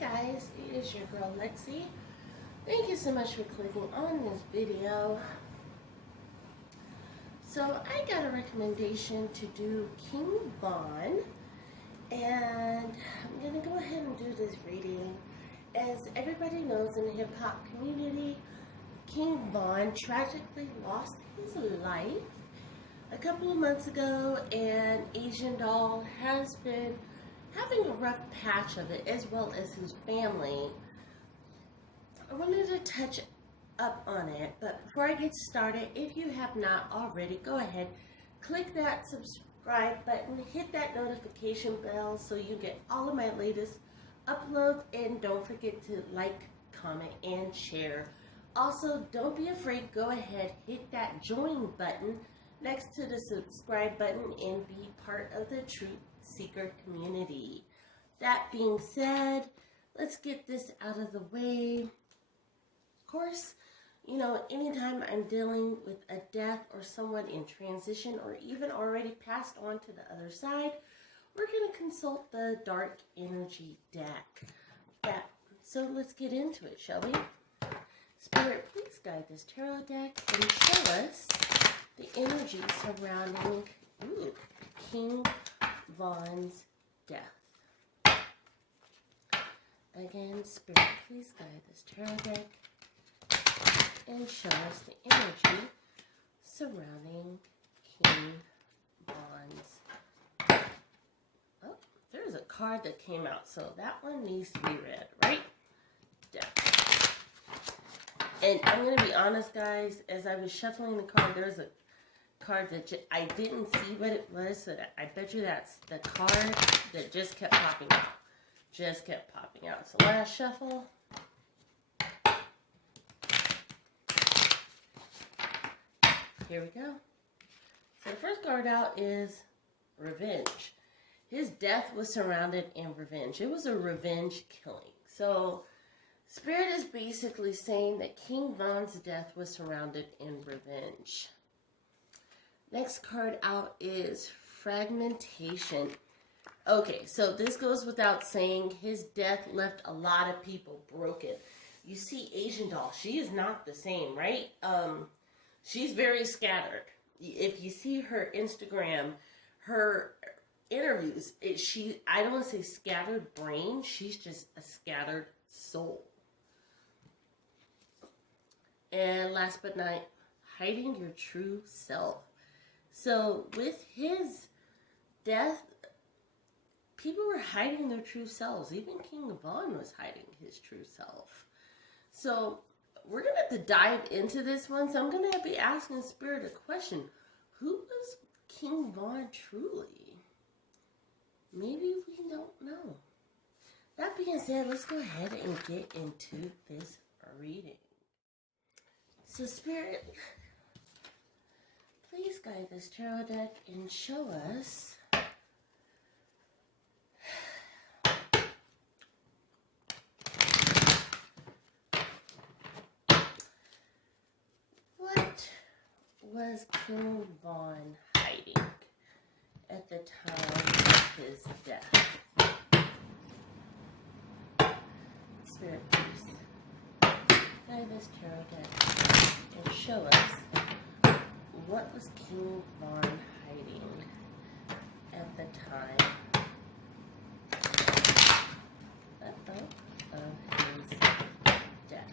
guys, it is your girl Lexi. Thank you so much for clicking on this video. So I got a recommendation to do King Von, and I'm going to go ahead and do this reading. As everybody knows, in the hip hop community, King Von tragically lost his life a couple of months ago, and Asian Doll has been having a rough patch of it, as well as his family. I wanted to touch up on it, but before I get started, if you have not already, go ahead, click that subscribe button, hit that notification bell so you get all of my latest uploads, and don't forget to like, comment, and share. Also, don't be afraid, go ahead, hit that join button next to the subscribe button and be part of the Truth Seeker community. That being said, let's get this out of the way. Of course, you know, anytime I'm dealing with a death or someone in transition or even already passed on to the other side, we're going to consult the dark energy deck. So let's get into it, shall we? Spirit, please guide this tarot deck and show us the energy surrounding King Von's death. Again, Spirit, please guide this tarot deck and show us the energy surrounding King Von's. Oh, there's a card that came out, so that one needs to be read, right? Death. And I'm going to be honest, guys, as I was shuffling the card, there's a card that I didn't see what it was, so that I bet you that's the card that just kept popping out. Just kept popping out. So last shuffle. Here we go. So the first card out is Revenge. His death was surrounded in revenge. It was a revenge killing. So Spirit is basically saying that King Von's death was surrounded in revenge. Next card out is Fragmentation. Okay, so this goes without saying, his death left a lot of people broken. You see Asian Doll, she is not the same, right? She's very scattered. If you see her Instagram, her interviews, I don't want to say scattered brain, she's just a scattered soul. And last but not, hiding your true self. So with his death, people were hiding their true selves. Even King Von was hiding his true self. So we're going to have to dive into this one. So I'm going to be asking Spirit a question. Who was King Von truly? Maybe we don't know. That being said, let's go ahead and get into this reading. So Spirit, please guide this tarot deck and show us what was King Von hiding at the time of his death. Spirit, please guide this tarot deck and show us what was King Von hiding at the time of his death.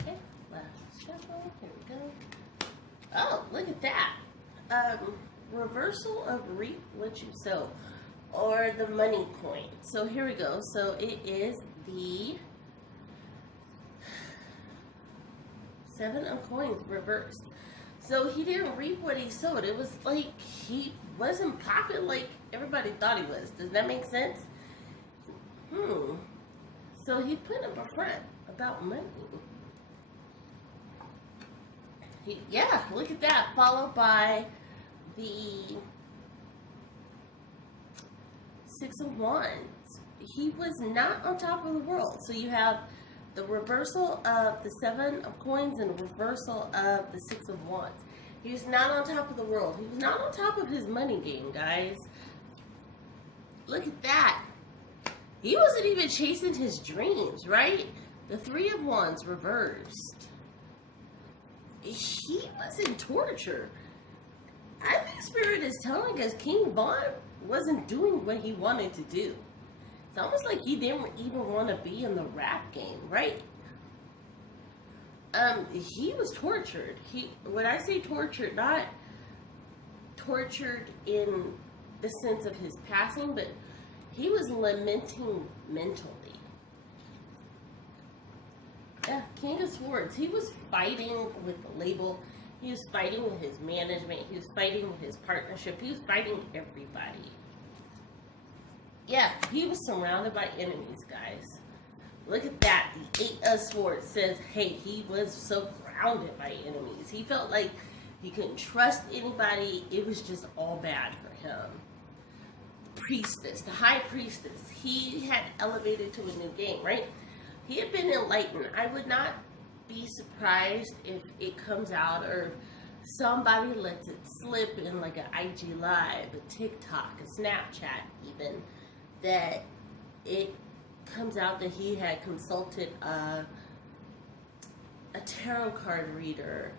Okay, last shuffle. Here we go. Oh, look at that. Reversal of reap what you sow, or the money coin. So here we go. So it is the 7 of coins reversed. So he didn't reap what he sowed. It was like he wasn't popping like everybody thought he was. Does that make sense? So he put up a front about money. Yeah, look at that. Followed by the 6 of Wands. He was not on top of the world. So you have the reversal of the 7 of coins and the reversal of the 6 of Wands. He was not on top of the world. He was not on top of his money game, guys. Look at that. He wasn't even chasing his dreams, right? The Three of Wands reversed. He was in torture. I think Spirit is telling us King Von wasn't doing what he wanted to do. It's almost like he didn't even want to be in the rap game, right? He was tortured. When I say tortured, not tortured in the sense of his passing, but he was lamenting mentally. Yeah, King of Swords. He was fighting with the label. He was fighting with his management. He was fighting with his partnership. He was fighting everybody. Yeah, he was surrounded by enemies, guys. Look at that. The Eight of Swords says, hey, he was surrounded by enemies. He felt like he couldn't trust anybody. It was just all bad for him. Priestess, the High Priestess. He had elevated to a new game, right? He had been enlightened. I would not be surprised if it comes out or somebody lets it slip in like an IG Live, a TikTok, a Snapchat even, that it comes out that he had consulted a tarot card reader,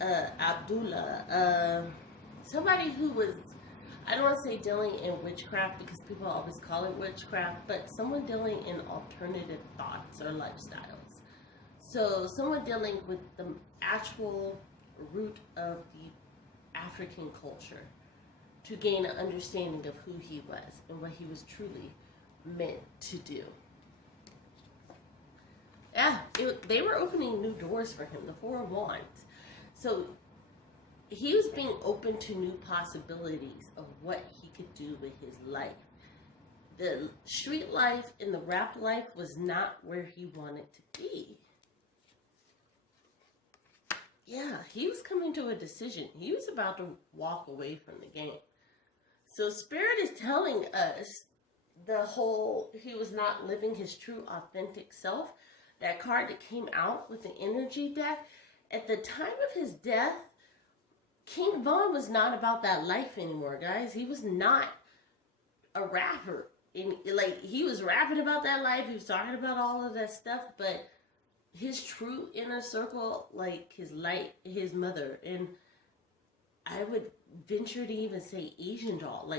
Abdullah, somebody who was, I don't want to say dealing in witchcraft because people always call it witchcraft, but someone dealing in alternative thoughts or lifestyles. So someone dealing with the actual root of the African culture to gain an understanding of who he was and what he was truly meant to do. Yeah, they were opening new doors for him, the Four of Wands. So he was being open to new possibilities of what he could do with his life. The street life and the rap life was not where he wanted to be. Yeah, he was coming to a decision. He was about to walk away from the game. So Spirit is telling us he was not living his true authentic self. That card that came out with the energy deck, at the time of his death, King Von was not about that life anymore, guys. He was not a rapper. He was rapping about that life. He was talking about all of that stuff, but his true inner circle, like his mother, and I would venture to even say Asian doll,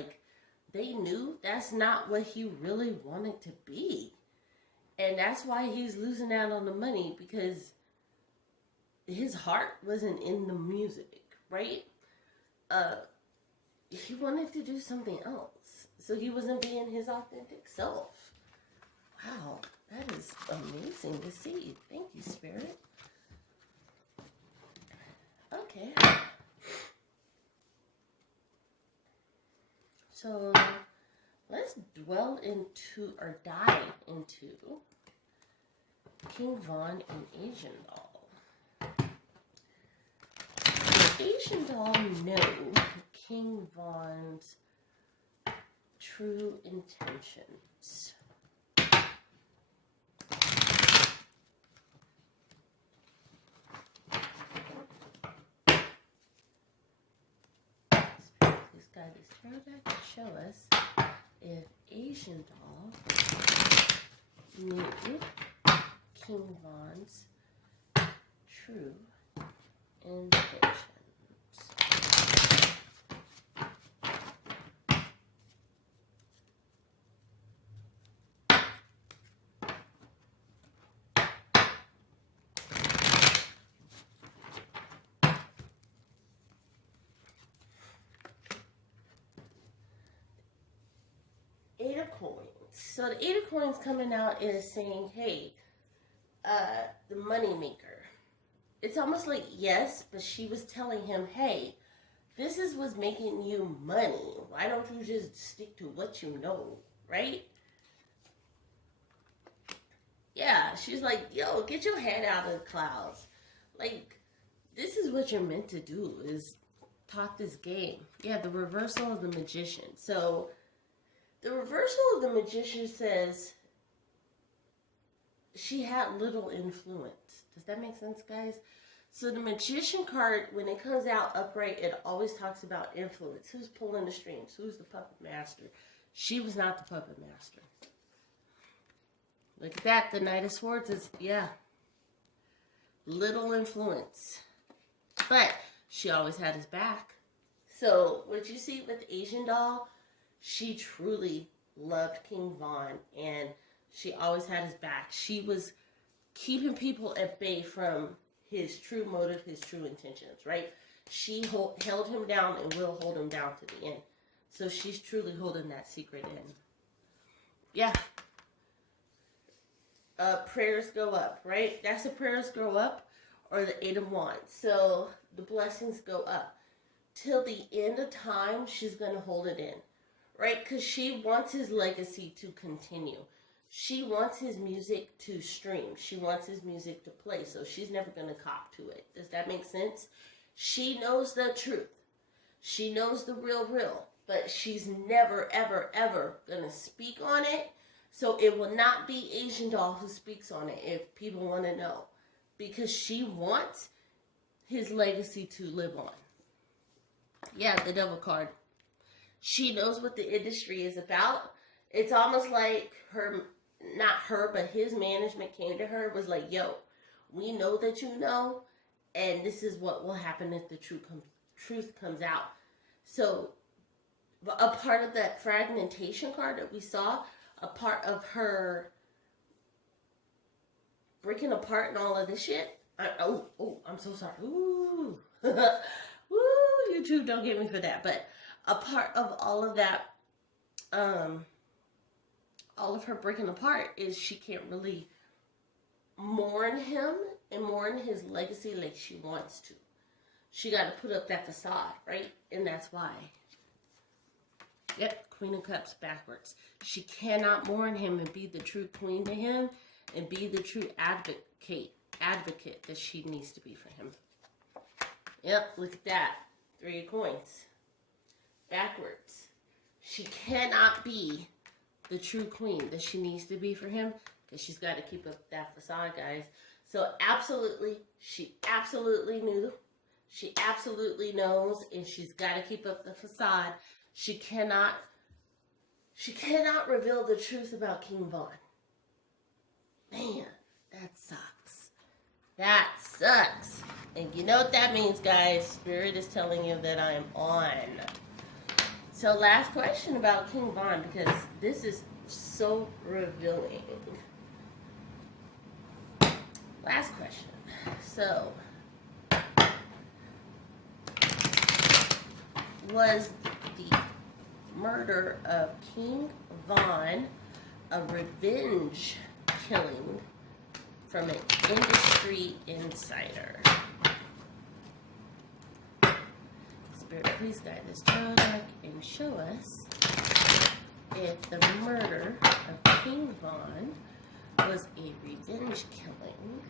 they knew that's not what he really wanted to be. And that's why he's losing out on the money, because his heart wasn't in the music, right? He wanted to do something else. So he wasn't being his authentic self. Wow, that is amazing to see. Thank you, Spirit. Okay. So let's dive into King Von and Asian Doll. Asian Doll know King Von's true intentions. Please guide this tarot deck to show us if Asian Doll knew King Von's true intentions. Eight of Coins. So the Eight of Coins coming out is saying, hey, the money maker. It's almost like yes, but she was telling him, hey, this is what's making you money. Why don't you just stick to what you know, right? Yeah, she's like, yo, get your head out of the clouds. Like, this is what you're meant to do, is talk this game. Yeah, the reversal of the Magician. So the reversal of the Magician says she had little influence. Does that make sense, guys? So the Magician card, when it comes out upright, it always talks about influence. Who's pulling the strings? Who's the puppet master? She was not the puppet master. Look at that. The Knight of Swords is, yeah, little influence. But she always had his back. So what you see with Asian Doll, she truly loved King Von, and she always had his back. She was keeping people at bay from his true motive, his true intentions, right? She held him down and will hold him down to the end. So she's truly holding that secret in. Yeah. Prayers go up, right? That's the prayers go up, or the 8 of Wands. So the blessings go up. Till the end of time, she's going to hold it in, right? Because she wants his legacy to continue. She wants his music to stream. She wants his music to play. So she's never going to cop to it. Does that make sense? She knows the truth. She knows the real. But she's never, ever, ever going to speak on it. So it will not be Asian Doll who speaks on it, if people want to know. Because she wants his legacy to live on. Yeah, the Devil card. She knows what the industry is about. It's almost like but his management came to her, was like, yo, we know that you know, and this is what will happen if the truth comes out. So a part of that fragmentation card that we saw, a part of her breaking apart and all of this shit. I'm so sorry. Ooh. Woo, YouTube, don't get me for that. But a part of all of that, all of her breaking apart is she can't really mourn him and mourn his legacy like she wants to. She got to put up that facade, right? And that's why. Yep, Queen of Cups backwards. She cannot mourn him and be the true queen to him and be the true advocate that she needs to be for him. Yep, look at that. 3 of Coins. Backwards. She cannot be the true queen that she needs to be for him because she's got to keep up that facade, guys. So she absolutely knew. She absolutely knows, and she's got to keep up the facade. She cannot reveal the truth about King Von. Man, that sucks. That sucks. And you know what that means, guys? Spirit is telling you that I am on. So last question about King Von, because this is so revealing. Last question. So, was the murder of King Von a revenge killing from an industry insider? Spirit, please guide this tarot deck and show us if the murder of King Von was a revenge killing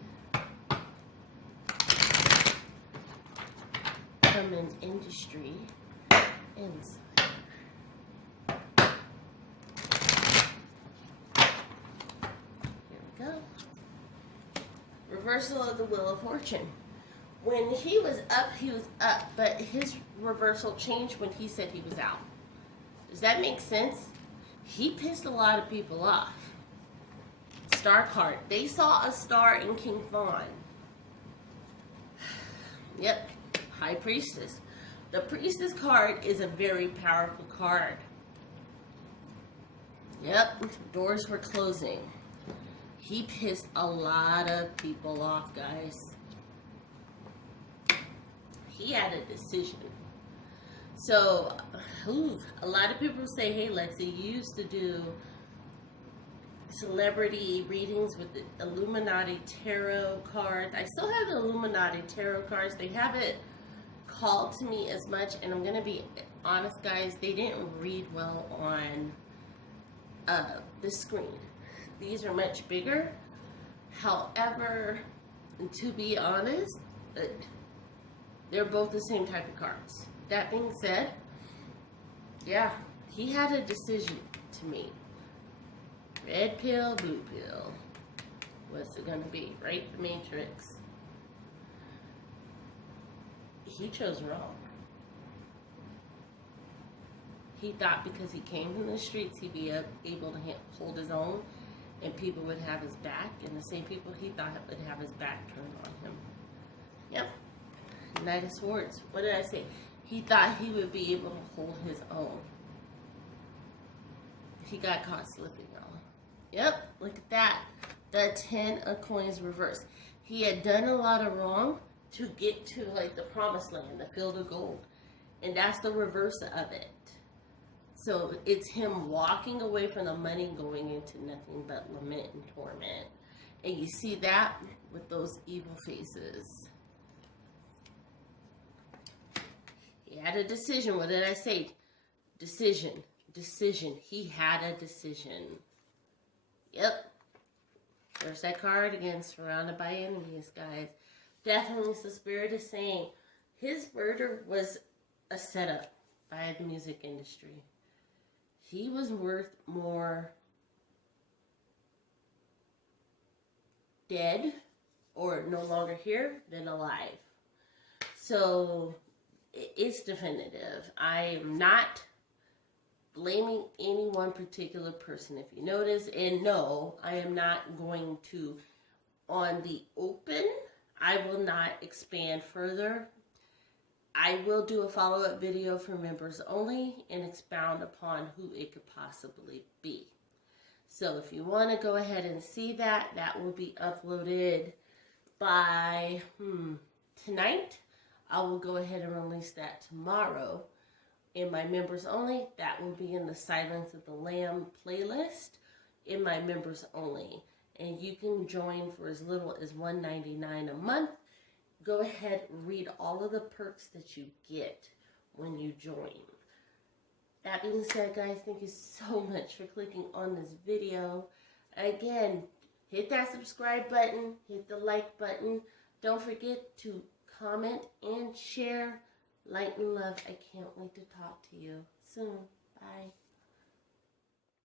from an industry insider. Here we go. Reversal of the Wheel of Fortune. When he was up, but his reversal changed when he said he was out. Does that make sense? He pissed a lot of people off. Star card. They saw a star in King Von. Yep. High Priestess. The Priestess card is a very powerful card. Yep. Doors were closing. He pissed a lot of people off, guys. He had a decision. So, a lot of people say, hey, Lexi, you used to do celebrity readings with the Illuminati tarot cards. I still have the Illuminati tarot cards. They haven't called to me as much, and I'm going to be honest, guys, they didn't read well on the screen. These are much bigger. However, to be honest, they're both the same type of cards. That being said, yeah, he had a decision to make. Red pill, blue pill. What's it gonna be, right? The Matrix. he chose wrong. He thought because he came from the streets, he'd be able to hold his own, and people would have his back, and the same people he thought would have his back turned on him. Yep. Knight of Swords. What did I say? He thought he would be able to hold his own. He got caught slipping, y'all. Yep, look at that. The 10 of Coins reversed. He had done a lot of wrong to get to like the promised land, the field of gold. And that's the reverse of it. So it's him walking away from the money, going into nothing but lament and torment. And you see that with those evil faces. He had a decision. What did I say? Decision. Decision. He had a decision. Yep. There's that card again, surrounded by enemies, guys. Definitely, the Spirit is saying his murder was a setup by the music industry. He was worth more dead or no longer here than alive. So it's definitive. I am not blaming any one particular person, if you notice. And no, I am not going to, on the open, I will not expand further. I will do a follow-up video for members only and expound upon who it could possibly be. So if you want to go ahead and see that, that will be uploaded by tonight. I will go ahead and release that tomorrow. In my members only, that will be in the Silence of the Lamb playlist in my members only. And you can join for as little as $1.99 a month. Go ahead, read all of the perks that you get when you join. That being said, guys, thank you so much for clicking on this video. Again, hit that subscribe button, hit the like button. Don't forget to comment and share. Light and love. I can't wait to talk to you soon. Bye.